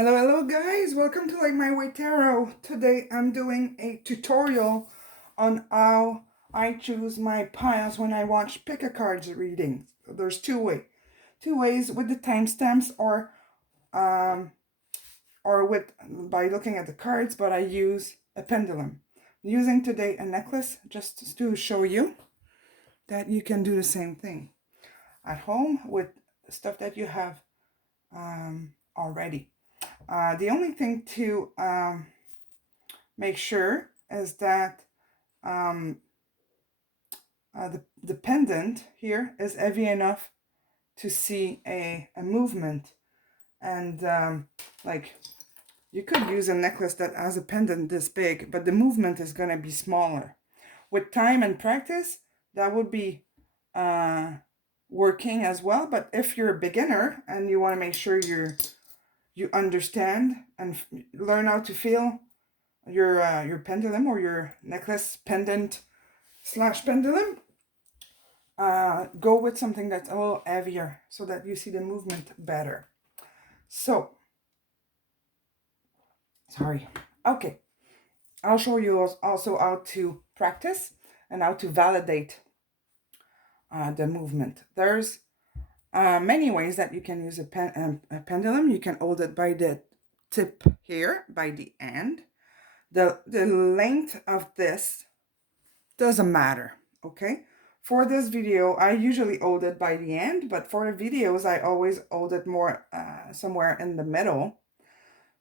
Hello guys, welcome to lightmywaytarot. Today I'm doing a tutorial on how I choose my piles when I watch pickacard readings. So there's two ways with the timestamps or with by looking at the cards, but I use a pendulum. I'm using today a necklace just to show you that you can do the same thing at home with stuff that you have already. The only thing to make sure is that um, the pendant here is heavy enough to see a movement. And like you could use a necklace that has a pendant this big, but the movement is going to be smaller. With time and practice, that would be working as well. But if you're a beginner and you want to make sure you understand and learn how to feel your pendulum or your necklace pendant slash pendulum, go with something that's a little heavier so that you see the movement better. So, sorry. Okay, I'll show you also how to practice and how to validate the movement. There's many ways that you can use a pendulum. You can hold it by the tip here, by the end. The length of this doesn't matter, okay? For this video, I usually hold it by the end, but for the videos, I always hold it more somewhere in the middle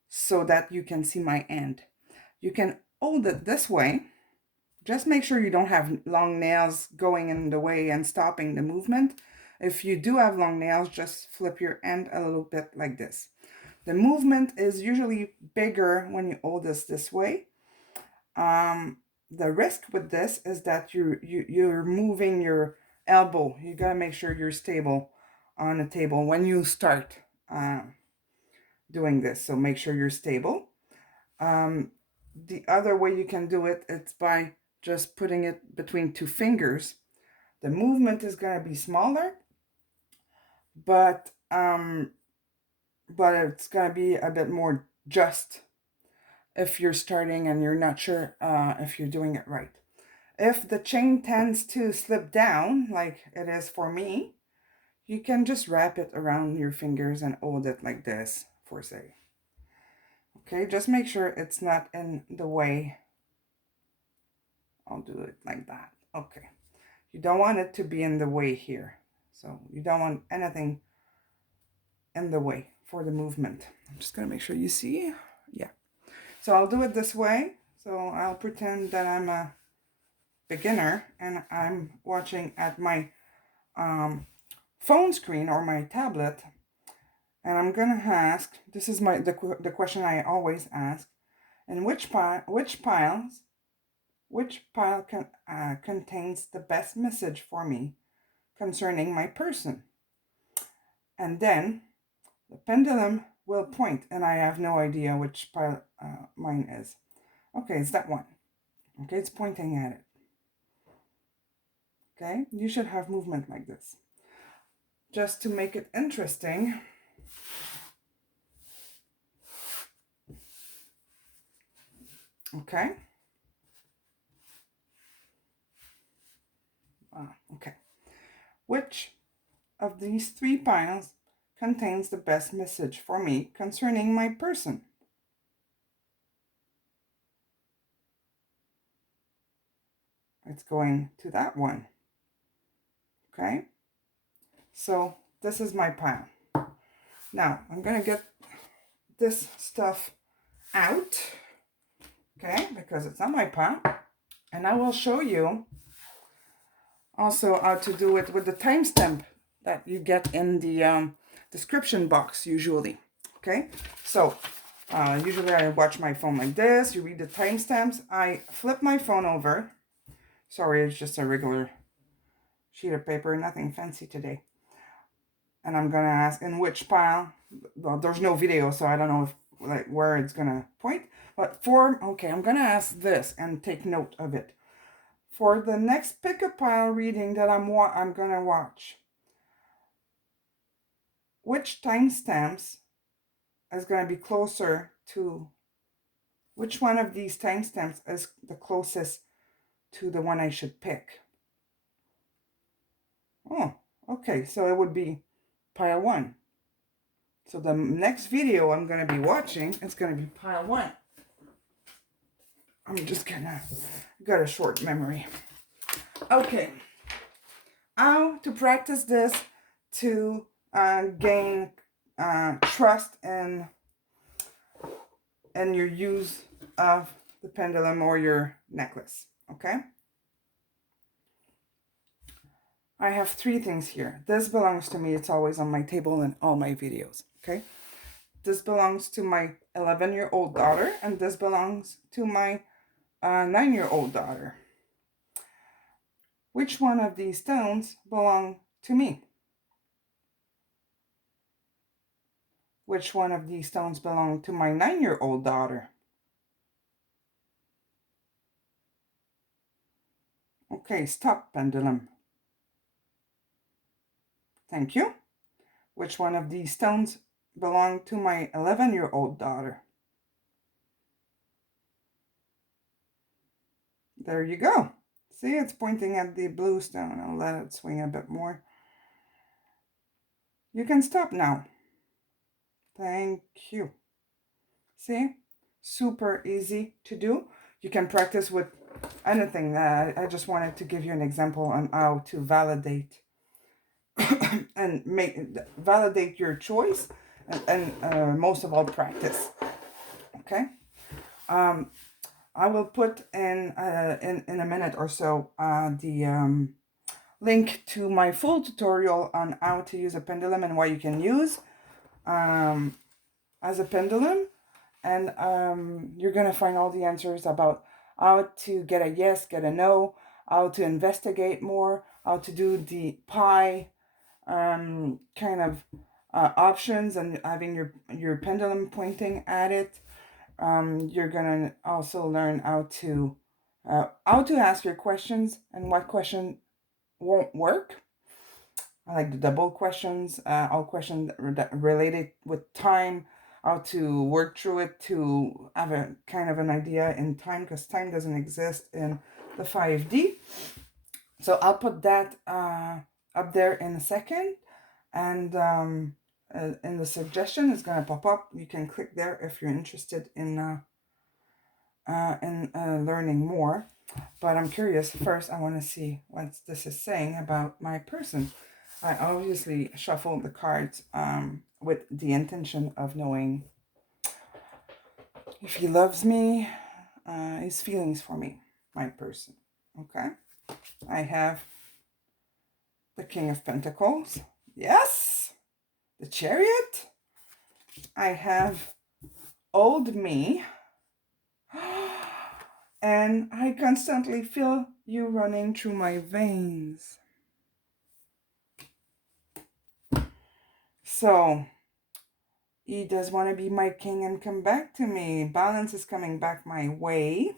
so that you can see my end. You can hold it this way. Just make sure you don't have long nails going in the way and stopping the movement. If you do have long nails, just flip your end a little bit like this. The movement is usually bigger when you hold this way. The risk with this is that you're moving your elbow. You gotta make sure you're stable on the table when you start doing this. So make sure you're stable. The other way you can do it, it's by just putting it between two fingers. The movement is gonna be smaller, but it's gonna be a bit more just if you're starting and you're not sure if you're doing it right. If the chain tends to slip down, like it is for me, you can just wrap it around your fingers and hold it like this for say. Okay, just make sure it's not in the way. I'll do it like that. Okay. You don't want it to be in the way here. So you don't want anything in the way for the movement. I'm just going to make sure you see. Yeah. So I'll do it this way. So I'll pretend that I'm a beginner and I'm watching at my phone screen or my tablet, and I'm gonna ask, this is the question I always ask, and which pile contains the best message for me concerning my person? And then the pendulum will point, and I have no idea which pile mine is. Okay, it's that one. Okay, it's pointing at it. Okay, you should have movement like this. Just to make it interesting, okay? Okay. Which of these three piles contains the best message for me concerning my person? It's going to that one. Okay? So this is my pile. Now, I'm going to get this stuff out, okay, because it's not my pile. And I will show you also how to do it with the timestamp that you get in the description box usually. Okay, so usually I watch my phone like this. You read the timestamps. I flip my phone over. Sorry, it's just a regular sheet of paper, nothing fancy today. And I'm gonna ask in which pile. Well, there's no video, so I don't know if like where it's gonna point. But okay, I'm gonna ask this and take note of it. For the next pick a pile reading that I'm gonna watch, which timestamps is going to be closer to, which one of these timestamps is the closest to the one I should pick? Oh, okay, so it would be pile 1. So the next video I'm going to be watching is going to be pile 1. I'm just gonna, got a short memory. Okay, how to practice this to gain trust in your use of the pendulum or your necklace, okay? I have 3 things here. This belongs to me. It's always on my table in all my videos, okay? This belongs to my 11-year-old daughter, and this belongs to my 9-year-old daughter. Which one of these stones belong to me? Which one of these stones belong to my 9-year-old daughter? Okay, stop, pendulum. Thank you. Which one of these stones belong to my 11-year-old daughter? There you go. See, it's pointing at the blue stone. I'll let it swing a bit more. You can stop now. Thank you. See? Super easy to do. You can practice with anything. I just wanted to give you an example on how to validate and validate your choice and most of all practice. Okay? I will put in a minute or so the link to my full tutorial on how to use a pendulum and what you can use as a pendulum. And you're going to find all the answers about how to get a yes, get a no, how to investigate more, how to do the pie kind of options and having your pendulum pointing at it. You're going to also learn how to ask your questions and what question won't work. I like the double questions, all questions related with time, how to work through it to have a kind of an idea in time, because time doesn't exist in the 5D. So I'll put that up there in a second, and in the suggestion is going to pop up. You can click there if you're interested in learning more. But I'm curious. First, I want to see what this is saying about my person. I obviously shuffled the cards with the intention of knowing if he loves me, his feelings for me, my person. Okay. I have the King of Pentacles. Yes. The Chariot. I have old me. And I constantly feel you running through my veins. So, he does want to be my king and come back to me. Balance is coming back my way.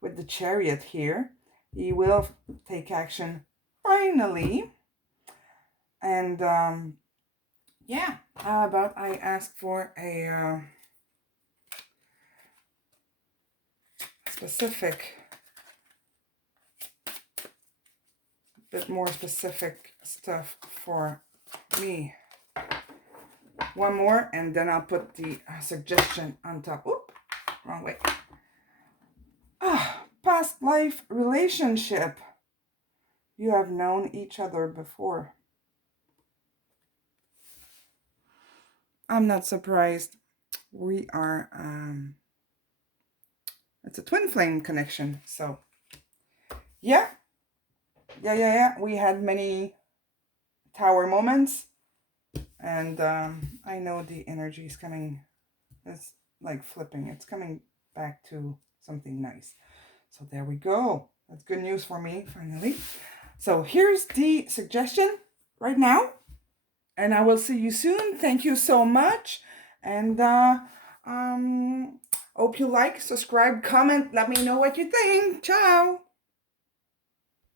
With the Chariot here, he will take action finally. And yeah, how about I ask for a bit more specific stuff for me. One more, and then I'll put the suggestion on top. Oop, wrong way. Past life relationship. You have known each other before. I'm not surprised. We are, it's a twin flame connection. So, yeah. We had many tower moments. And I know the energy is coming. It's like flipping. It's coming back to something nice. So there we go. That's good news for me, finally. So here's the suggestion right now. And I will see you soon. Thank you so much. And hope you like, subscribe, comment. Let me know what you think. Ciao.